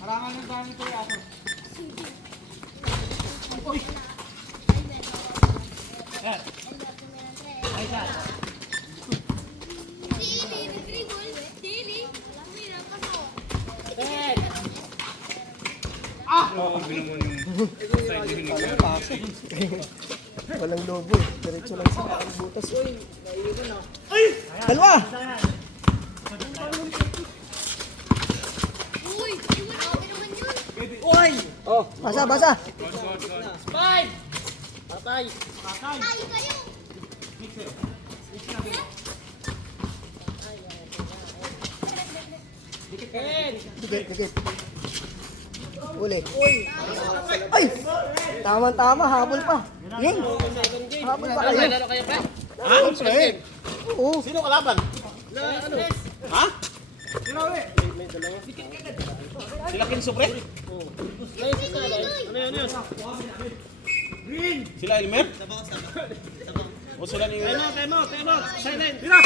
Marangan ng dami ko yung aso. Uy! Yan. Ay, yan. Walang lobo. Diretso lang sa butas. Dalawa! Uy! Oh, basa, basa. Five! Patay! Dikit, dikit. Uli. Ay! Tama-tama, habol pa. Yeng! Habol pa kayo. Lalo kayo pa? Ha? Oo. Sino kalaban? Ano? Ha? Sila Kinsupre? Ano yun? Sila Elmer? O sila ni... Time out! Silent! Tira!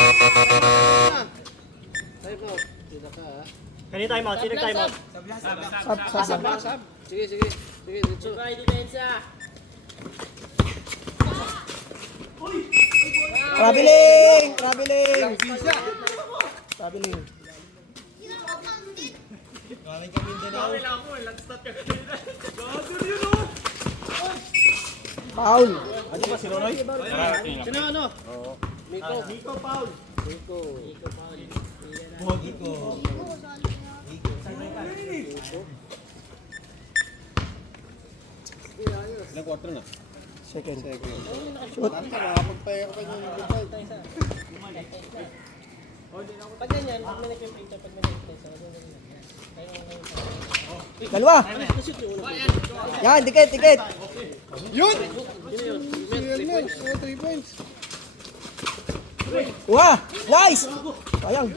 Time out. Sino ka ha? Kanina time out, sino time out? Sab. Sige, dito. Try depensa. Traveling! Traveling! Traveling. Foul. Ano ba si Ronoy? Sino ano? Miko. Nico Paul. Miko. Ilang quarter na? Second. Shoot. Pag ganyan, pag may nagpipinta, pag may nagpipinta, Dalawa. Yan, dikit, dikit. Yun! Wah! Nice! Sayang.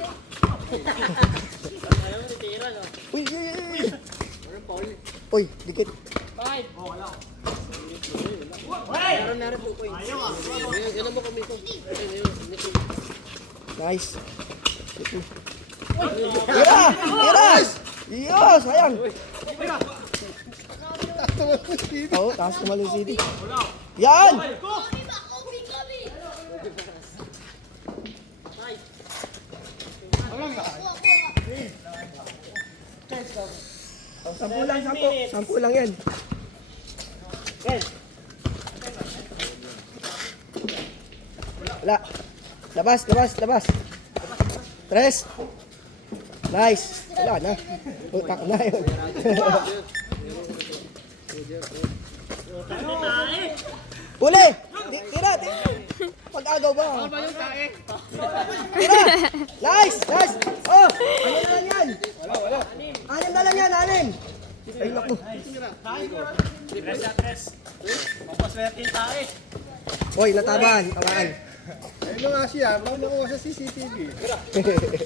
Uy, uy, uy. Uy, dikit. Five! Meron po points. Yan mo kami ko. Nice. Tira! Tira! Iyo, sayang. Oo, taas naman yung CD. Yan! Sampu lang, sampu. Sampu lang yan. Wala. Labas. Tres. Nice. Wala na. Utak na yun. Uli! Tira! Pag-agaw ba? Tira! Nice! Oh! Ano na lang yan? Anim na lang yan, anim! Ay, naku. Boy, nataban. Tamaan. Ayun nga siya, bang nakuha sa CCTV. Depende ulit.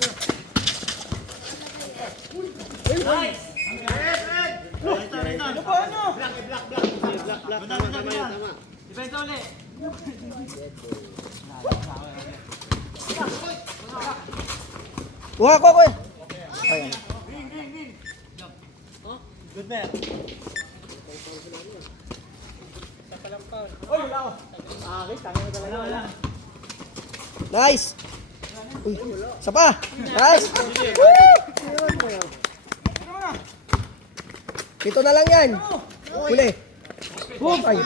Kuha ko. Ayan. Good man. Nice! Uy, isa pa! Nice! Ito na lang yan. Huli. Ay.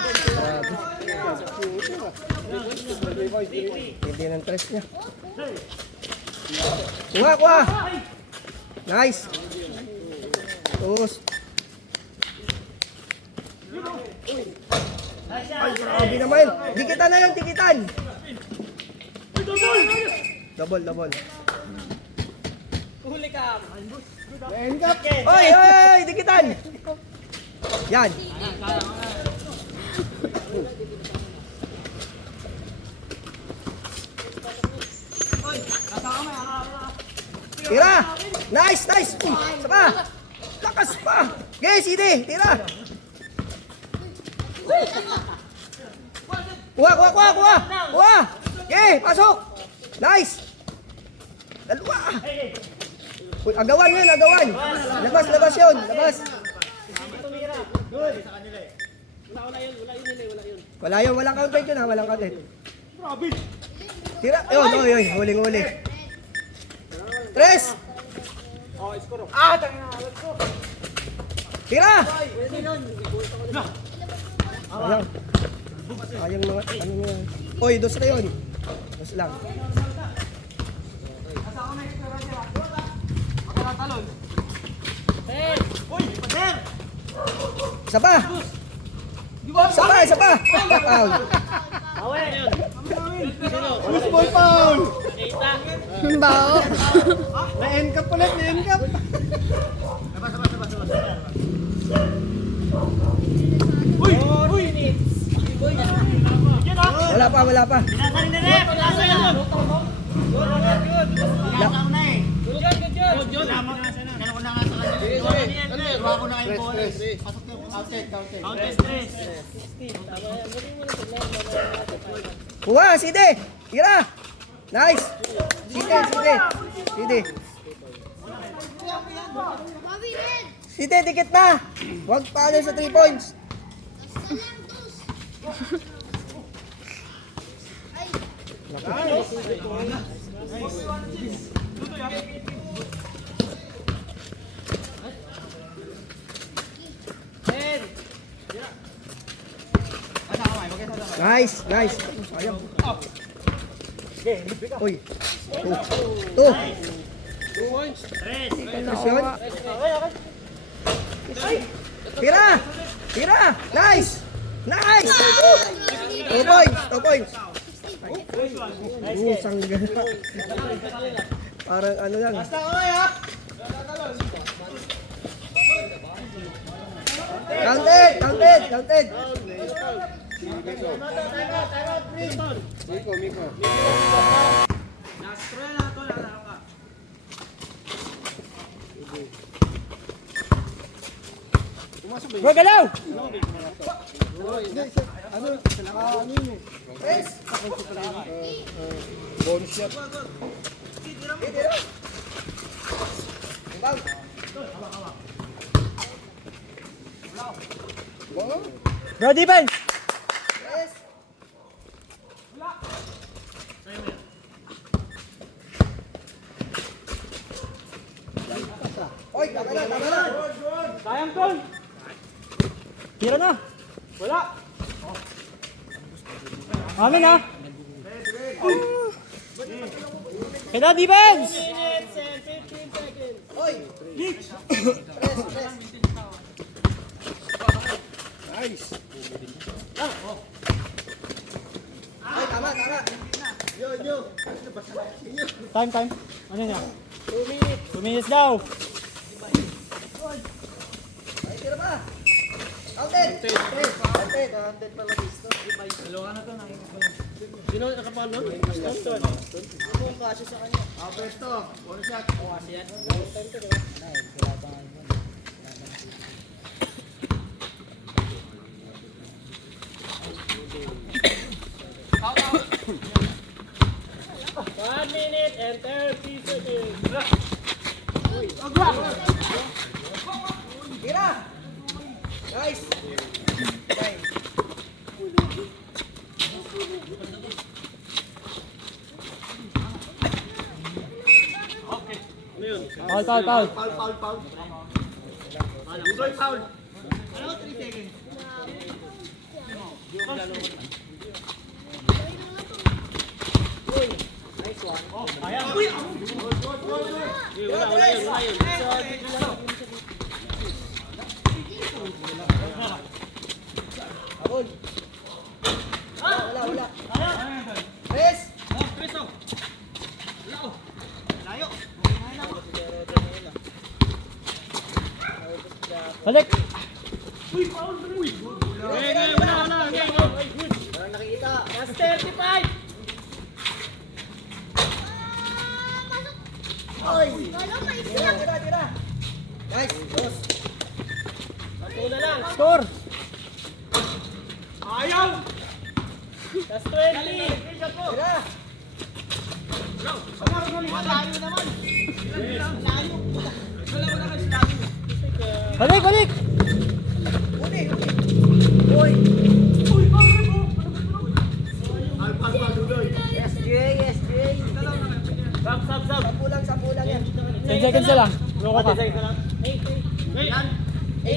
Hindi ng tres niya. Kuha. Nice. Tapos. Ay, grabe naman. Dikitan na yung dikitan. Double. Huli ka! Oy, dikitan. Yan. Tira. Nice. Isa pa. Lakas pa. Okay, CD. Tira. Kuha. Okay, pasok. Nice. Dalawa. Uy, agawan yun, agawan. Labas, labas yun, labas. Wala yun, walang content yun ha, walang content. Tira, yun, yun, huling-huli. Tres! Tira! Sayang. Sayang mga, ano nyo yan. Uy, dos na yun. Dos lang. Isa pa! Isa pa, isa pa! Foul. Football foul! Bao. Na-end-cap ulit, na-end-cap. Wala pa, wala pa. Kuha, Sidi! Tira! Nice! Sidi, Sidi! Sidi! Sidi, dikit na! Huwag pa ano sa 3 points! Nice, nice. Sayang. Uy. Two. Position. Tira! Tira! Nice! Nice! 2 points, 2 points. Sangga. Parang ano lang. Counted, counted, counted. Miko. Bro, galaw! Bonus shot. Bro, defense! Oy, tama na, tama na. Sayang, Tol. Tira na. Wala. Amin ha. Kaya defense! Oy. Nice. Ay, tama, tama. Time. Ano niya? 2 minutes daw. Ay, tira pa. Counted. Counted. Sino nakapalo? Tira. Nice. Nice. Foul. Abol. Wala. Tres. Balik. Tira. Nice. Dos. Score. Tira. Balik, balik! Uli, uli. Uy. SJ, SJ. Sab. Sampu lang yan. 10 seconds na lang. Loko ka. 8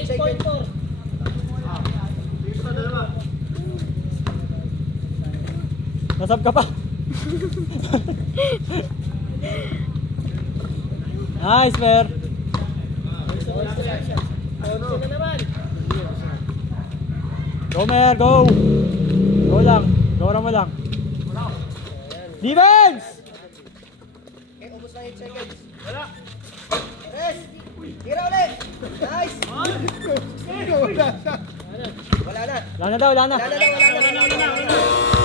seconds. Nasab ka pa. Nice, Mer. Go, Mer, go. Go lang. Go mo lang. Defense! Okay, ubos na 8 seconds. Rest. Tira ulit. Nice. Wala na. Wala na daw, wala na. Wala na.